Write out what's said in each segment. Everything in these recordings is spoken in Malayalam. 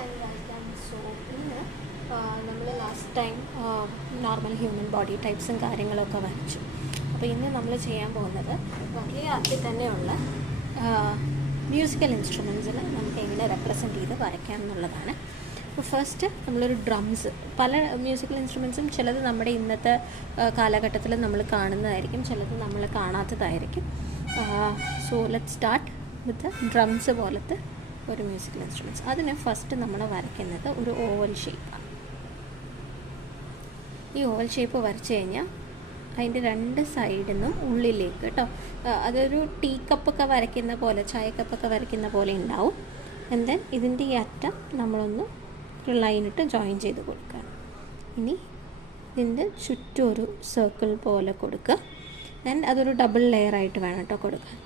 Hi welcome. സോ ഇന്ന് നമ്മൾ last time normal human body ടൈപ്സും കാര്യങ്ങളൊക്കെ വരച്ചു. അപ്പോൾ ഇന്ന് നമ്മൾ ചെയ്യാൻ പോകുന്നത് വലിയ ആക്കി തന്നെയുള്ള മ്യൂസിക്കൽ ഇൻസ്ട്രുമെൻസിൽ നമുക്ക് എങ്ങനെ റെപ്രസെൻറ്റ് ചെയ്ത് വരയ്ക്കാം എന്നുള്ളതാണ്. അപ്പോൾ ഫസ്റ്റ് നമ്മളൊരു ഡ്രംസ്, പല മ്യൂസിക്കൽ ഇൻസ്ട്രുമെൻസും ചിലത് നമ്മുടെ ഇന്നത്തെ കാലഘട്ടത്തിൽ നമ്മൾ കാണുന്നതായിരിക്കും, ചിലത് നമ്മൾ കാണാത്തതായിരിക്കും. So let start with drums പോലത്തെ ഒരു മ്യൂസിക്കൽ ഇൻസ്ട്രുമെൻറ്റ്സ്. അതിന് ഫസ്റ്റ് നമ്മൾ വരയ്ക്കുന്നത് ഒരു ഓവൽ ഷേപ്പാണ്. ഈ ഓവൽ ഷേപ്പ് വരച്ച് കഴിഞ്ഞാൽ അതിൻ്റെ രണ്ട് സൈഡിൽ നിന്നും ഉള്ളിലേക്ക് കേട്ടോ, അതൊരു ടീ കപ്പൊക്കെ വരയ്ക്കുന്ന പോലെ, ചായ കപ്പൊക്കെ വരയ്ക്കുന്ന പോലെ ഉണ്ടാവും. ആൻഡ് ദെൻ ഇതിൻ്റെ ഈ അറ്റം നമ്മളൊന്ന് ഒരു ലൈനിട്ട് ജോയിൻ ചെയ്ത് കൊടുക്കുക. ഇനി ഇതിൻ്റെ ചുറ്റും ഒരു സർക്കിൾ പോലെ കൊടുക്കുക. ആൻഡ് അതൊരു ഡബിൾ ലെയറായിട്ട് വേണം കേട്ടോ കൊടുക്കാൻ.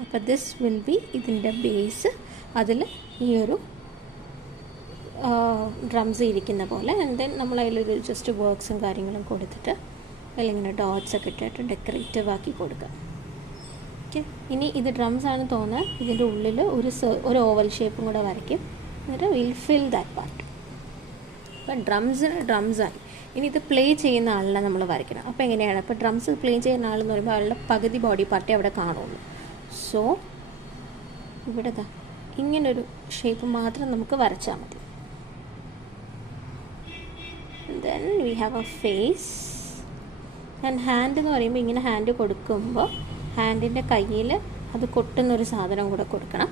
അപ്പോൾ ദിസ് വിൽ ബി ഇതിൻ്റെ ബേസ്. അതിൽ ഈ ഒരു ഡ്രംസ് ഇരിക്കുന്ന പോലെ. ആൻഡ് ദെൻ നമ്മൾ അതിലൊരു ജസ്റ്റ് വർക്ക്സും കാര്യങ്ങളും കൊടുത്തിട്ട് അതിലിങ്ങനെ ഡോട്ട്സ് ഒക്കെ ഇട്ടിട്ട് ഡെക്കറേറ്റീവ് ആക്കി കൊടുക്കുക. ഓക്കെ, ഇനി ഇത് ഡ്രംസ് ആണ് തോന്നുന്നത്, ഇതിൻ്റെ ഉള്ളിൽ ഒരു ഓവൽ ഷേപ്പും കൂടെ വരയ്ക്കും. എന്നിട്ട് വിൽ ഫിൽ ദാറ്റ് പാർട്ട്. അപ്പം ഡ്രംസായി. ഇനി ഇത് പ്ലേ ചെയ്യുന്ന ആളിനെ നമ്മൾ വരയ്ക്കണം. അപ്പോൾ എങ്ങനെയാണ്? അപ്പോൾ ഡ്രംസ് പ്ലേ ചെയ്യുന്ന ആളെന്ന് പറയുമ്പോൾ ആളുടെ പകുതി ബോഡി പാർട്ടേ അവിടെ കാണുള്ളൂ. സോ ഇവിടെ ഇങ്ങനൊരു ഷേപ്പ് മാത്രം നമുക്ക് വരച്ചാൽ മതി. Then we have a face. And hand എന്ന് പറയുമ്പോൾ ഇങ്ങനെ ഹാൻഡ് കൊടുക്കുമ്പോൾ ഹാൻഡിൻ്റെ കയ്യിൽ അത് കൊട്ടുന്നൊരു സാധനം കൂടെ കൊടുക്കണം.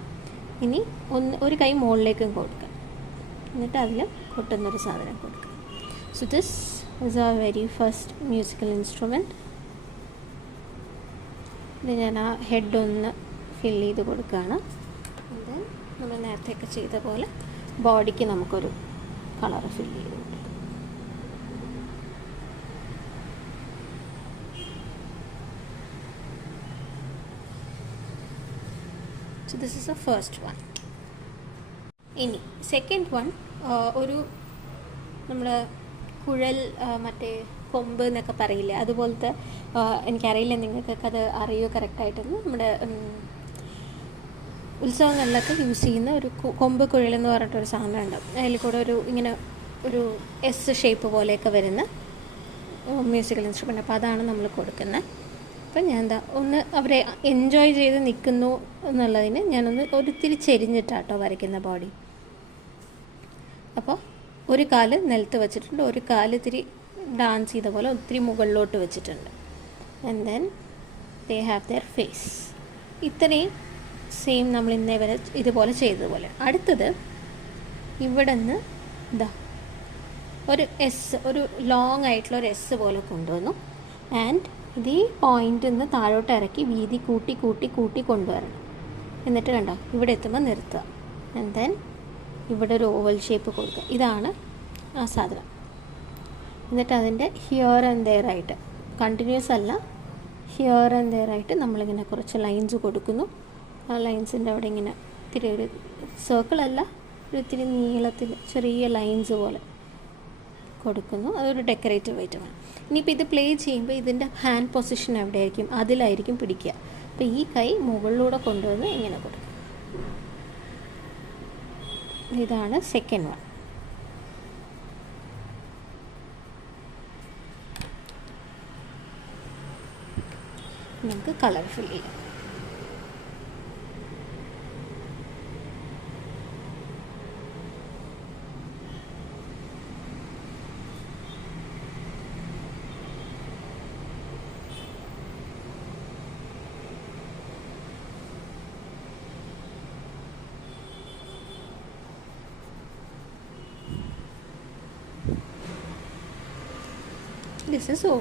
ഇനി ഒരു കൈ മുകളിലേക്കും കൊടുക്കണം, എന്നിട്ട് അതിൽ കൊട്ടുന്നൊരു സാധനം കൊടുക്കണം. So this is our very first musical instrument. ഇത് ഞാൻ ആ ഹെഡ് ഒന്ന് ഫിൽ ചെയ്ത് കൊടുക്കുകയാണ്. ദെൻ നമ്മൾ നേരത്തെയൊക്കെ ചെയ്ത പോലെ ബോഡിക്ക് നമുക്കൊരു കളർ ഫിൽ ചെയ്ത് കൊടുക്കും. So this is A first one. ഇനി സെക്കൻഡ് വൺ, ഒരു നമ്മൾ കുഴൽ, മറ്റേ കൊമ്പ് എന്നൊക്കെ പറയില്ലേ, അതുപോലത്തെ, എനിക്കറിയില്ല നിങ്ങൾക്കൊക്കെ അത് അറിയോ കറക്റ്റായിട്ടൊന്നും, നമ്മുടെ ഉത്സവങ്ങളിലൊക്കെ യൂസ് ചെയ്യുന്ന ഒരു കൊമ്പ് കുഴലെന്ന് പറഞ്ഞിട്ടൊരു സാധനം ഉണ്ട്. അതിൽ കൂടെ ഇങ്ങനെ ഒരു എസ് ഷേപ്പ് പോലെയൊക്കെ വരുന്ന മ്യൂസിക്കൽ ഇൻസ്ട്രുമെൻ്റ്. അപ്പോൾ അതാണ് നമ്മൾ കൊടുക്കുന്നത്. അപ്പം ഞാൻ ഒന്ന് അവരെ എൻജോയ് ചെയ്ത് നിൽക്കുന്നു എന്നുള്ളതിന് ഞാനൊന്ന് ഒരിത്തിരി ചെരിഞ്ഞിട്ടാട്ടോ വരയ്ക്കുന്ന ബോഡി. അപ്പോൾ ഒരു കാല് നിലത്ത് വെച്ചിട്ടുണ്ട്, ഒരു കാല് ഇത്തിരി ഡാൻസ് ചെയ്ത പോലെ ഒത്തിരി മുകളിലോട്ട് വെച്ചിട്ടുണ്ട്. And then they have their face. ഇത്രയും സെയിം നമ്മൾ ഇന്നേ വരെ ഇതുപോലെ ചെയ്തതുപോലെ. അടുത്തത് ഇവിടെ നിന്ന് ഒരു എസ്, ഒരു ലോങ് ആയിട്ടുള്ള ഒരു എസ് പോലെ കൊണ്ടുവന്നു. ആൻഡ് ഇത് ഈ പോയിൻ്റിൽ നിന്ന് താഴോട്ട് ഇറക്കി വീതി കൂട്ടി കൂട്ടി കൂട്ടി കൊണ്ടുവരണം. എന്നിട്ട് കണ്ടോ ഇവിടെ എത്തുമ്പോൾ നിർത്തുക. ആൻഡ് ദെൻ ഇവിടെ ഒരു ഓവൽ ഷേപ്പ് കൊടുക്കുക. ഇതാണ് ആ സാധനം. എന്നിട്ട് അതിൻ്റെ ഹിയർ ആൻഡ് ദെയർ ആയിട്ട്, കണ്ടിന്യൂസ് അല്ല, ഹിയർ ആൻഡ് ദെയർ ആയിട്ട് നമ്മളിങ്ങനെ കുറച്ച് ലൈൻസ് കൊടുക്കുന്നു. ആ ലൈൻസിൻ്റെ അവിടെ ഇങ്ങനെ ഇത്തിരി ഒരു സർക്കിളല്ല, ഒരു ഇത്തിരി നീളത്തിൽ ചെറിയ ലൈൻസ് പോലെ കൊടുക്കുന്നു. അതൊരു ഡെക്കറേറ്റീവ് ഐറ്റമാണ്. ഇനിയിപ്പോൾ ഇത് പ്ലേ ചെയ്യുമ്പോൾ ഇതിൻ്റെ ഹാൻഡ് പൊസിഷൻ എവിടെയായിരിക്കും? അതിലായിരിക്കും പിടിക്കുക. അപ്പോൾ ഈ കൈ മുകളിലൂടെ കൊണ്ടുവന്ന് ഇങ്ങനെ കൊടുക്കും. ഇതാണ് സെക്കൻഡ് വൺ. നമുക്ക് കളർ ഫിൽ ചെയ്യാം. This is all.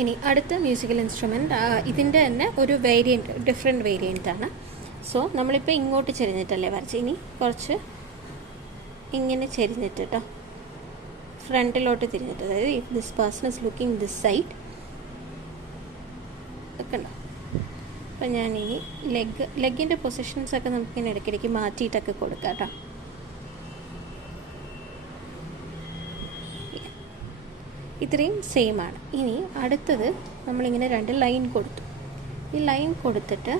ഇനി അടുത്ത മ്യൂസിക്കൽ ഇൻസ്ട്രുമെൻറ്റ്, ഇതിൻ്റെ തന്നെ ഒരു വേരിയൻറ്റ്, ഡിഫറെൻറ്റ് വേരിയൻ്റ് ആണ്. സോ നമ്മളിപ്പോൾ ഇങ്ങോട്ട് ചെരിഞ്ഞിട്ടല്ലേ വരച്ച്, ഇനി കുറച്ച് ഇങ്ങനെ ചെരിഞ്ഞിട്ട് കേട്ടോ, ഫ്രണ്ടിലോട്ട് തിരിഞ്ഞിട്ട്, അതായത് if this person is looking this side ഒക്കെ ഉണ്ടോ. അപ്പം ഞാനിനി ലെഗിൻ്റെ പൊസിഷൻസൊക്കെ നമുക്കിങ്ങനെ ഇടയ്ക്കിടയ്ക്ക് മാറ്റിയിട്ടൊക്കെ കൊടുക്കാം കേട്ടോ. ഇത്രയും സെയിം ആണ്. ഇനി അടുത്തത് നമ്മളിങ്ങനെ രണ്ട് ലൈൻ കൊടുത്തു. ഈ ലൈൻ കൊടുത്തിട്ട്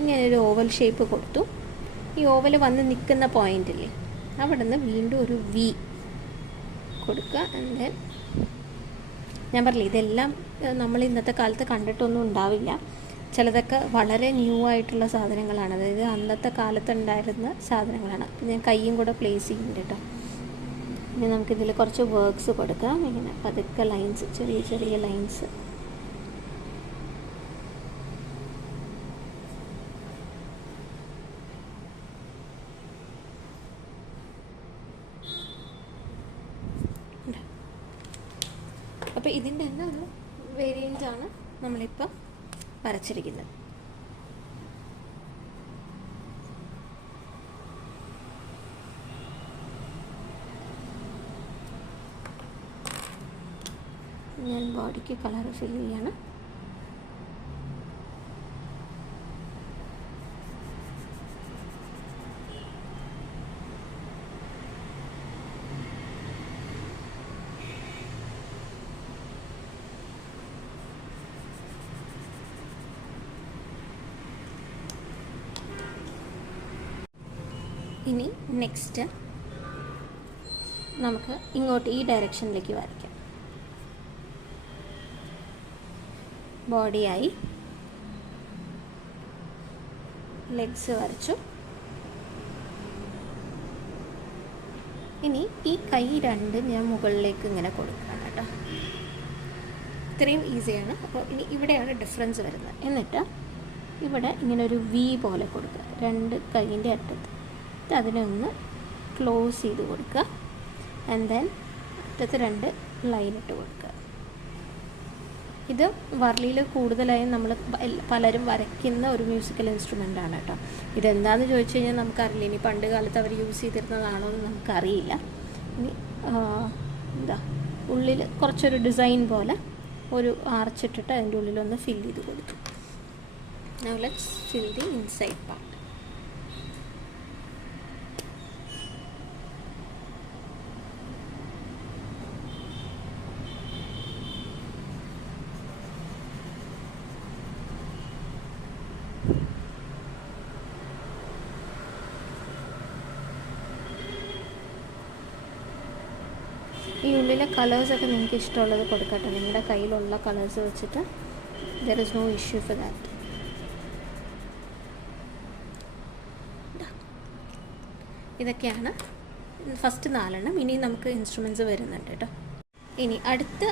ഇങ്ങനെ ഒരു ഓവൽ ഷേപ്പ് കൊടുത്തു. ഈ ഓവൽ വന്ന് നിൽക്കുന്ന പോയിൻ്റില്ലേ അവിടെ നിന്ന് വീണ്ടും ഒരു വി കൊടുക്കുക. ആൻഡ് ദെൻ ഞാൻ പറഞ്ഞില്ലേ ഇതെല്ലാം നമ്മൾ ഇന്നത്തെ കാലത്ത് കണ്ടിട്ടൊന്നും ഉണ്ടാവില്ല. ചിലതൊക്കെ വളരെ ന്യൂ ആയിട്ടുള്ള സാധനങ്ങളാണ്, അതായത് അന്നത്തെ കാലത്ത് ഉണ്ടായിരുന്ന സാധനങ്ങളാണ്. ഞാൻ കൈയും കൂടെ പ്ലേസ് ചെയ്യുന്നുണ്ട് കേട്ടോ. ഇനി നമുക്കിതിൽ കുറച്ച് വർക്ക്സ് കൊടുക്കാം. ഇങ്ങനെ പതുക്കെ ലൈൻസ്, ചെറിയ ചെറിയ ലൈൻസ്. അപ്പോൾ ഇതിൻ്റെ തന്നെ ഒരു വേരിയൻ്റാണ് നമ്മളിപ്പോൾ വരച്ചിരിക്കുന്നത്. ഞാൻ ബോഡിക്ക് കളർ ഫിൽ ചെയ്യാണ്. ഇനി നെക്സ്റ്റ് നമുക്ക് ഇങ്ങോട്ട് ഈ ഡയറക്ഷനിലേക്ക് വരയ്ക്കാം. ബോഡിയായി, ലെഗ്സ് വരച്ചു. ഇനി ഈ കൈ രണ്ട് ഞാൻ മുകളിലേക്ക് ഇങ്ങനെ കൊടുക്കുകയാണ് കേട്ടോ. ഇത്രയും ഈസിയാണ്. അപ്പോൾ ഇനി ഇവിടെയാണ് ഡിഫറൻസ് വരുന്നത്. എന്നിട്ട് ഇവിടെ ഇങ്ങനെ ഒരു വി പോലെ കൊടുക്കുക, രണ്ട് കൈയിൻ്റെ അറ്റത്ത്. അതിനെ ഒന്ന് ക്ലോസ് ചെയ്ത് കൊടുക്കുക. ആൻഡ് ദെൻ അറ്റത്ത് രണ്ട് ലൈൻ ഇട്ട് കൊടുക്കുക. ഇത് വർലിയിൽ കൂടുതലായും നമ്മൾ പലരും വരയ്ക്കുന്ന ഒരു മ്യൂസിക്കൽ ഇൻസ്ട്രുമെൻ്റ് ആണ് കേട്ടോ. ഇതെന്താണെന്ന് ചോദിച്ചു കഴിഞ്ഞാൽ നമുക്കറിയില്ല. ഇനി പണ്ട് കാലത്ത് അവർ യൂസ് ചെയ്തിരുന്നതാണോ എന്ന് നമുക്കറിയില്ല. ഇനി എന്താ ഉള്ളിൽ കുറച്ചൊരു ഡിസൈൻ പോലെ ഒരു ആർച്ചിട്ടിട്ട് അതിൻ്റെ ഉള്ളിലൊന്ന് ഫിൽ ചെയ്ത് കൊടുക്കും. Now let's fill the inside part. ഈ ഉള്ളിലെ കളേഴ്സൊക്കെ നിങ്ങൾക്ക് ഇഷ്ടമുള്ളത് കൊടുക്കട്ടെ. നിങ്ങളുടെ കയ്യിലുള്ള കളേഴ്സ് വെച്ചിട്ട് there is no issue for that. ഇതൊക്കെയാണ് ഫസ്റ്റ് 4 ഇനി നമുക്ക് ഇൻസ്ട്രുമെൻറ്റ്സ് വരുന്നുണ്ട് കേട്ടോ. ഇനി അടുത്ത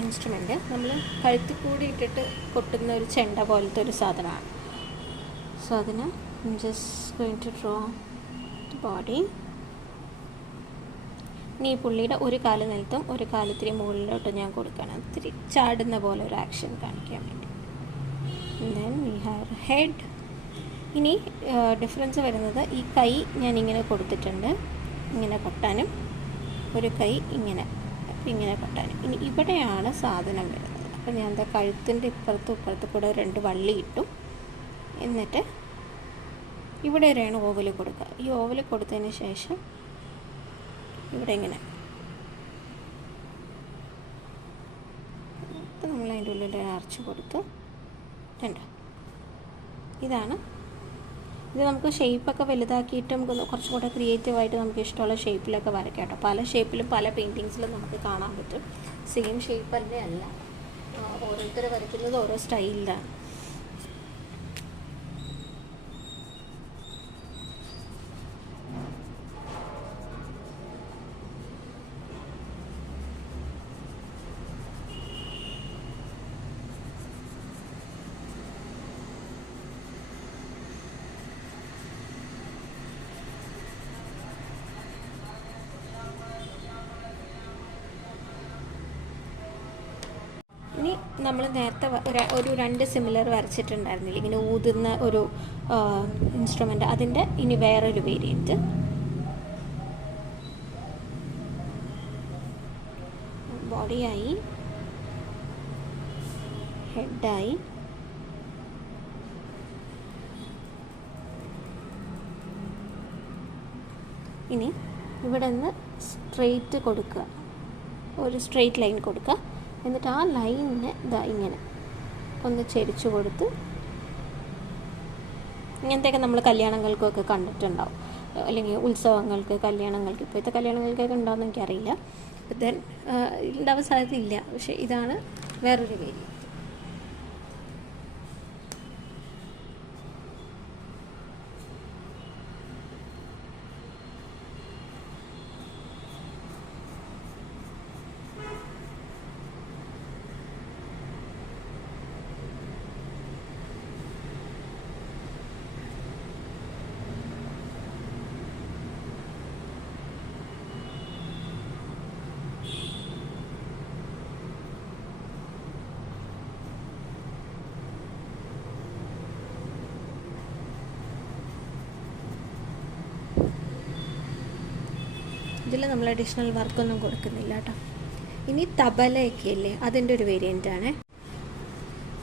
ഇൻസ്ട്രുമെൻറ്റ് നമ്മൾ കഴുത്തിൽ കൂടി ഇട്ടിട്ട് കൊട്ടുന്ന ഒരു ചെണ്ട പോലത്തെ ഒരു സാധനമാണ്. സോ അതിന് just going to draw body. ഇനി ഈ പുള്ളിയുടെ ഒരു കാല് നിലത്തും ഒരു കാലത്തിരി മുകളിലോട്ട് ഞാൻ കൊടുക്കണം, ഇത്തിരി ചാടുന്ന പോലെ ഒരു ആക്ഷൻ കാണിക്കാൻ വേണ്ടി. Then we have head. ഇനി ഡിഫറൻസ് വരുന്നത് ഈ കൈ ഞാനിങ്ങനെ കൊടുത്തിട്ടുണ്ട്, ഇങ്ങനെ കൊട്ടാനും, ഒരു കൈ ഇങ്ങനെ കൊട്ടാനും. ഇനി ഇവിടെയാണ് സാധനം വരുന്നത്. അപ്പോൾ ഞാൻ എന്താ കഴുത്തിൻ്റെ ഇപ്പുറത്തും കൂടെ 2 വള്ളി ഇട്ടു. എന്നിട്ട് ഇവിടെ വരെയാണ് ഓവൽ കൊടുക്കുക. ഈ ഓവൽ കൊടുത്തതിന് ശേഷം ഇവിടെ ഇങ്ങനെ നമ്മൾ അതിൻ്റെ ഉള്ളിൽ അരച്ച് കൊടുത്തു. ഇതാണ്. ഇത് നമുക്ക് ഷേപ്പൊക്കെ വലുതാക്കിയിട്ട് നമുക്ക് കുറച്ചും കൂടെ ക്രിയേറ്റീവായിട്ട് നമുക്ക് ഇഷ്ടമുള്ള ഷേപ്പിലൊക്കെ വരയ്ക്കാം കേട്ടോ. പല ഷേപ്പിലും പല പെയിൻറ്റിങ്സിലും നമുക്ക് കാണാൻ പറ്റും. സെയിം ഷേപ്പ് തന്നെ അല്ല, ഓരോരുത്തർ വരയ്ക്കുന്നത് ഓരോ സ്റ്റൈലിലാണ്. ഇനി നമ്മൾ നേരത്തെ ഒരു 2 സിമിലർ വരച്ചിട്ടുണ്ടായിരുന്നില്ല, ഇങ്ങനെ ഊതുന്ന ഒരു ഇൻസ്ട്രുമെൻ്റ്. അതിൻ്റെ ഇനി വേറൊരു വേരിയൻറ്റ്. ബോഡിയായി, ഹെഡായി, ഇനി ഇവിടെ നിന്ന് സ്ട്രെയിറ്റ് കൊടുക്കുക, ഒരു സ്ട്രെയിറ്റ് ലൈൻ കൊടുക്കുക. എന്നിട്ട് ആ ലൈനിനെ ഇതാ ഇങ്ങനെ ഒന്ന് ചെരിച്ചു കൊടുത്ത് ഇങ്ങനത്തെയൊക്കെ നമ്മൾ കല്യാണങ്ങൾക്കൊക്കെ കണ്ടിട്ടുണ്ടാവും, അല്ലെങ്കിൽ ഉത്സവങ്ങൾക്ക്, കല്യാണങ്ങൾക്ക്. ഇപ്പോഴത്തെ കല്യാണങ്ങൾക്കൊക്കെ ഉണ്ടാവുമെന്ന് എനിക്കറിയില്ല. ദെൻ ഉണ്ടാവാൻ സാധ്യതയില്ല. പക്ഷേ ഇതാണ് വേറൊരു വേരിയൻറ്റ്. ഇതിൽ നമ്മൾ അഡീഷണൽ വർക്കൊന്നും കൊടുക്കുന്നില്ല കേട്ടോ. ഇനി തബലയൊക്കെ ഇല്ലേ, അതിൻ്റെ ഒരു വേരിയൻ്റാണ്.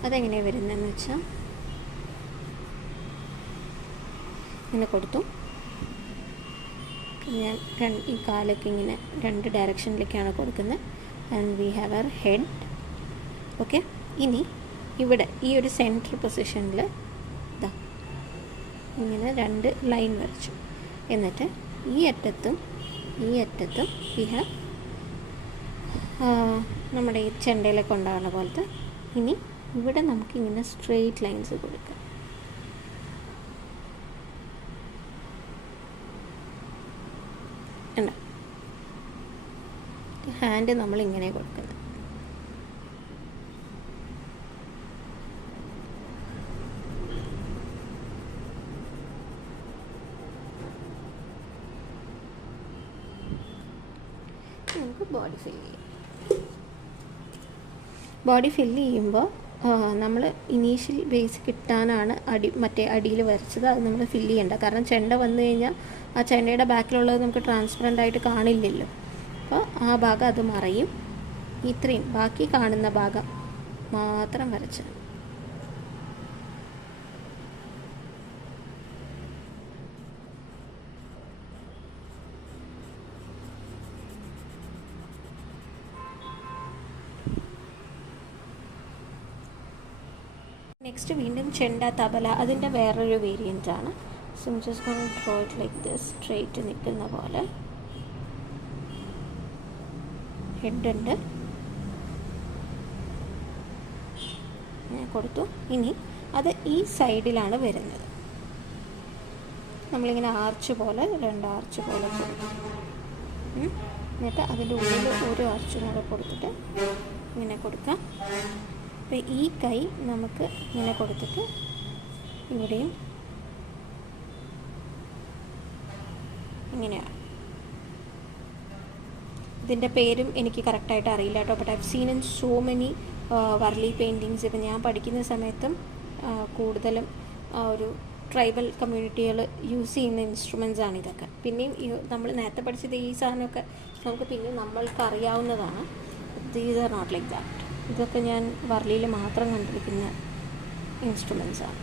അതെങ്ങനെയാണ് വരുന്നതെന്ന് വെച്ചാൽ ഇങ്ങനെ കൊടുത്തു. ഞാൻ ഈ കാലൊക്കെ ഇങ്ങനെ 2 ഡയറക്ഷനിലേക്കാണ് കൊടുക്കുന്നത്. And we have our head. Okay. ഇനി ഇവിടെ ഈ ഒരു സെൻറ്റർ പൊസിഷനിൽ ഇതാ ഇങ്ങനെ 2 ലൈൻ വരച്ചു. എന്നിട്ട് ഈ അറ്റത്തും വി ഹാവ് നമ്മുടെ ഈ ചെണ്ടയിലൊക്കെ ഉണ്ടാകുന്ന പോലത്തെ. ഇനി ഇവിടെ നമുക്കിങ്ങനെ സ്ട്രെയിറ്റ് ലൈൻസ് കൊടുക്കാം. ഉണ്ടോ? ഹാൻഡ് നമ്മളിങ്ങനെ കൊടുക്കുന്നത്. നമുക്ക് ബോഡി ഫില്ല് ചെയ്യുമ്പോൾ നമ്മൾ ഇനീഷ്യൽ ബേസ് കിട്ടാനാണ് മറ്റേ അടിയിൽ വരച്ചത്. അത് നമ്മൾ ഫില്ല് ചെയ്യേണ്ട. കാരണം ചെണ്ട വന്നു കഴിഞ്ഞാൽ ആ ചെണ്ടയുടെ ബാക്കിലുള്ളത് നമുക്ക് ട്രാൻസ്പെറൻ്റ് ആയിട്ട് കാണില്ലല്ലോ. അപ്പോൾ ആ ഭാഗം അത് മറയും. ഇത്രയും ബാക്കി കാണുന്ന ഭാഗം മാത്രം വരച്ച്. നെക്സ്റ്റ് വീണ്ടും ചെണ്ട, തബല, അതിൻ്റെ വേറൊരു വേരിയൻ്റാണ്. So I'm just going to draw it like this. Straight നിൽക്കുന്ന പോലെ ഹെഡ് ഉണ്ട്, ഞാൻ കൊടുത്തു. ഇനി അത് ഈ സൈഡിലാണ് വരുന്നത്. നമ്മളിങ്ങനെ ആർച്ച് പോലെ 2 ആർച്ച് പോലെ കൊടുക്കും. എന്നിട്ട് അതിൻ്റെ ഉള്ളിൽ ഒരു ആർച്ചും കൂടെ കൊടുത്തിട്ട് ഇങ്ങനെ കൊടുക്കാം. അപ്പോൾ ഈ കൈ നമുക്ക് ഇങ്ങനെ കൊടുത്തിട്ട് ഇവിടെയും ഇങ്ങനെയാണ്. ഇതിൻ്റെ പേരും എനിക്ക് കറക്റ്റായിട്ട് അറിയില്ല കേട്ടോ. But I've seen in so many Warli paintings. ഇപ്പം ഞാൻ പഠിക്കുന്ന സമയത്തും കൂടുതലും ഒരു ട്രൈബൽ കമ്മ്യൂണിറ്റികൾ യൂസ് ചെയ്യുന്ന ഇൻസ്ട്രുമെൻറ്റ്സ് ആണ് ഇതൊക്കെ. പിന്നെയും നമ്മൾ നേരത്തെ പഠിച്ചത് ഈ സാധനമൊക്കെ നമുക്ക് പിന്നെ നമ്മൾക്ക് അറിയാവുന്നതാണ്. These are not like that. ഇതൊക്കെ ഞാൻ വർലിയിൽ മാത്രം കണ്ടിരിക്കുന്ന ഇൻസ്ട്രുമെൻറ്റ്സാണ്.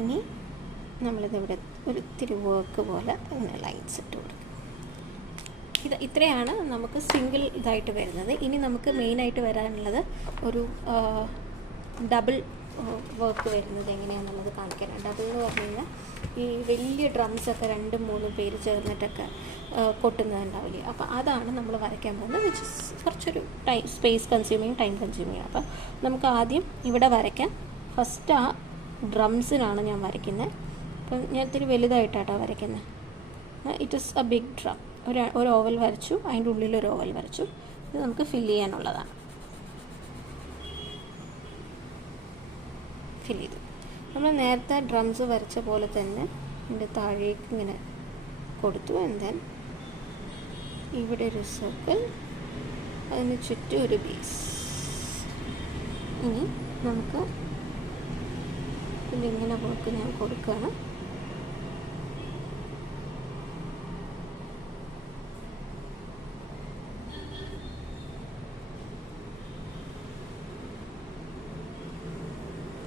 ഇനി നമ്മളിതിവിടെ ഒരു തിരുവോക്ക് പോലെ അങ്ങനെ ലൈൻസ് ഇട്ട് കൊടുക്കും. ഇത്രയാണ് നമുക്ക് സിംഗിൾ ഇതായിട്ട് വരുന്നത്. ഇനി നമുക്ക് മെയിനായിട്ട് വരാനുള്ളത് ഒരു ഡബിൾ വർക്ക് വരുന്നത് എങ്ങനെയാണെന്നുള്ളത് കാണിക്കാനാണ്. ഡബിൾ എന്ന് പറഞ്ഞു കഴിഞ്ഞാൽ ഈ വലിയ ഡ്രംസൊക്കെ 2-3 പേര് ചേർന്നിട്ടൊക്കെ കൊട്ടുന്നതുണ്ടാവില്ലേ. അപ്പോൾ അതാണ് നമ്മൾ വരയ്ക്കാൻ പോകുന്നത്. വിച്ച് കുറച്ചൊരു സ്പേസ് കൺസ്യൂമിങ്, ടൈം കൺസ്യൂമിങ്. അപ്പോൾ നമുക്ക് ആദ്യം ഇവിടെ വരയ്ക്കാം. ഫസ്റ്റ് ആ ഡ്രംസിനാണ് ഞാൻ വരയ്ക്കുന്നത്. അപ്പം ഞാൻ ഇത്തിരി വലുതായിട്ടാട്ടോ വരയ്ക്കുന്നത്. It is a big drum. ഒരു ഓവൽ വരച്ചു, അതിൻ്റെ ഉള്ളിലൊരു ഓവൽ വരച്ചു. ഇത് നമുക്ക് ഫില്ല് ചെയ്യാനുള്ളതാണ്. ഫില്ല് ചെയ്തു. നമ്മൾ നേരത്തെ ഡ്രംസ് വരച്ച പോലെ തന്നെ ഇതിൻ്റെ താഴേക്ക് ഇങ്ങനെ കൊടുത്തു. ആൻഡ് ദെൻ ഇവിടെ ഒരു സർക്കിൾ, അതിന് ചുറ്റും ഒരു ബേസ്. ഇനി നമുക്ക് ഇതിങ്ങനെ വർക്ക് ഞാൻ കൊടുക്കുകയാണ്.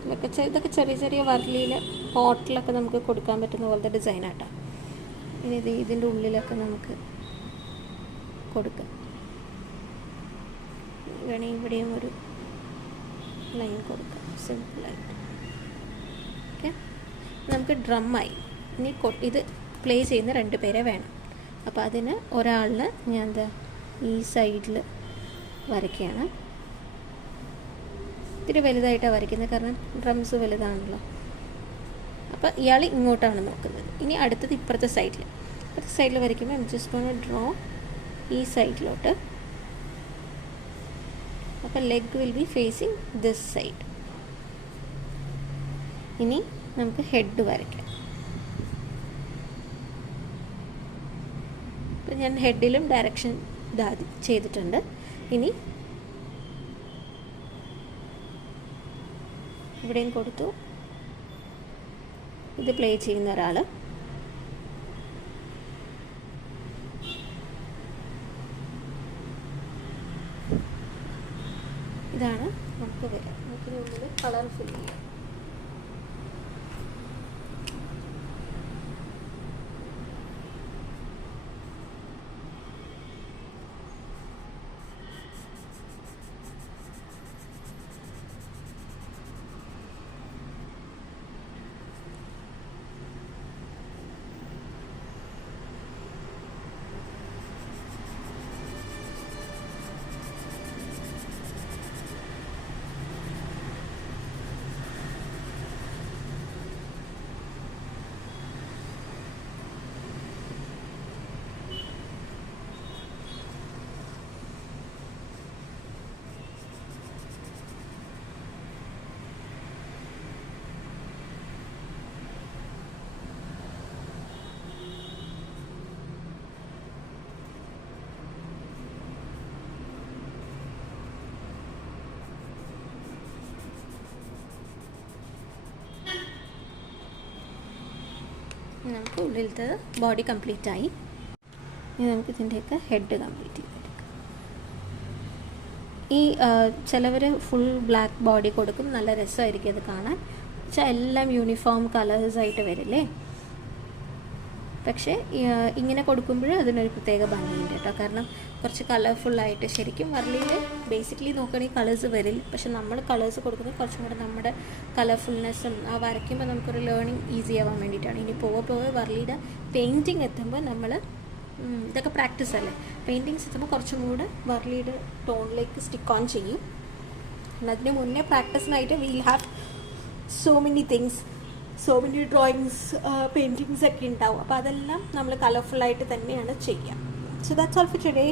ഇതൊക്കെ ചെറിയ ചെറിയ വർലിയിൽ പോട്ടിലൊക്കെ നമുക്ക് കൊടുക്കാൻ പറ്റുന്ന പോലത്തെ ഡിസൈനാട്ടോ. ഇനി ഇതിൻ്റെ ഉള്ളിലൊക്കെ നമുക്ക് കൊടുക്കാം. വേണമെങ്കിൽ ഇവിടെയും ഒരു ലൈൻ കൊടുക്കാം സിമ്പിളായിട്ട്. ഓക്കെ, നമുക്ക് ഡ്രമ്മായി. ഇനി ഇത് പ്ലേ ചെയ്യുന്ന 2 പേരെ വേണം. അപ്പോൾ അതിന് ഒരാളിന് ഞാൻ എന്താ ഈ സൈഡിൽ വരയ്ക്കുകയാണ്. ഇത്തിരി വലുതായിട്ടാണ് വരയ്ക്കുന്നത്, കാരണം ഡ്രംസ് വലുതാണല്ലോ. അപ്പോൾ ഇയാൾ ഇങ്ങോട്ടാണ് നോക്കുന്നത്. ഇനി അടുത്തത് ഇപ്പുറത്തെ സൈഡിൽ വരയ്ക്കുമ്പോൾ ജസ്റ്റ് ഒന്ന് ഡ്രോ ഈ സൈഡിലോട്ട്. അപ്പോൾ leg will be phasing this side. ഇനി നമുക്ക് ഹെഡ് വരയ്ക്കാം. അപ്പോൾ ഞാൻ ഹെഡിലും ഡയറക്ഷൻ ചെയ്തിട്ടുണ്ട്. ഇനി ഇവിടെയും കൊടുത്തു. ഇത് പ്ലേ ചെയ്യുന്ന ഒരാൾ. ഇതാണ് നമുക്ക് വരാം. നമുക്കിനുള്ളിൽ കളർ ഫിൽ ചെയ്യാം. നമുക്ക് ഉള്ളിലത്തെ ബോഡി കംപ്ലീറ്റ് ആയി. ഇനി നമുക്ക് ഇതിൻ്റെയൊക്കെ ഹെഡ് കംപ്ലീറ്റ് ചെയ്തെടുക്കാം. ഈ ചിലവർ ഫുൾ ബ്ലാക്ക് ബോഡി കൊടുക്കും, നല്ല രസമായിരിക്കും അത് കാണാൻ. പക്ഷേ എല്ലാം യൂണിഫോം കളേഴ്സായിട്ട് വരില്ലേ. പക്ഷേ ഇങ്ങനെ കൊടുക്കുമ്പോൾ അതിനൊരു പ്രത്യേക ഭംഗിയുണ്ട് കേട്ടോ. കാരണം കുറച്ച് കളർഫുള്ളായിട്ട്, ശരിക്കും വർലിയിൽ ബേസിക്കലി നോക്കുകയാണെങ്കിൽ കളേഴ്സ് വരില്ല. പക്ഷെ നമ്മൾ കളേഴ്സ് കൊടുക്കുന്നത് കുറച്ചും കൂടെ നമ്മുടെ കളർഫുൾനെസ്സും ആ വരയ്ക്കുമ്പോൾ നമുക്കൊരു ലേണിംഗ് ഈസി ആവാൻ വേണ്ടിയിട്ടാണ്. ഇനി പോകെ വർലിയുടെ പെയിൻറ്റിങ് എത്തുമ്പോൾ നമ്മൾ ഇതൊക്കെ പ്രാക്ടീസ് അല്ലേ, പെയിൻറ്റിങ്സ് എത്തുമ്പോൾ കുറച്ചും കൂടെ വർലിയുടെ ടോണിലേക്ക് സ്റ്റിക്ക് ഓൺ ചെയ്യും. അതിന് മുന്നേ പ്രാക്ടീസിനായിട്ട് we'll have so many things, so many drawings, paintings ഒക്കെ ഉണ്ടാവും. അപ്പോൾ അതെല്ലാം നമ്മൾ കളർഫുള്ളായിട്ട് തന്നെയാണ് ചെയ്യുക. So that's all for today.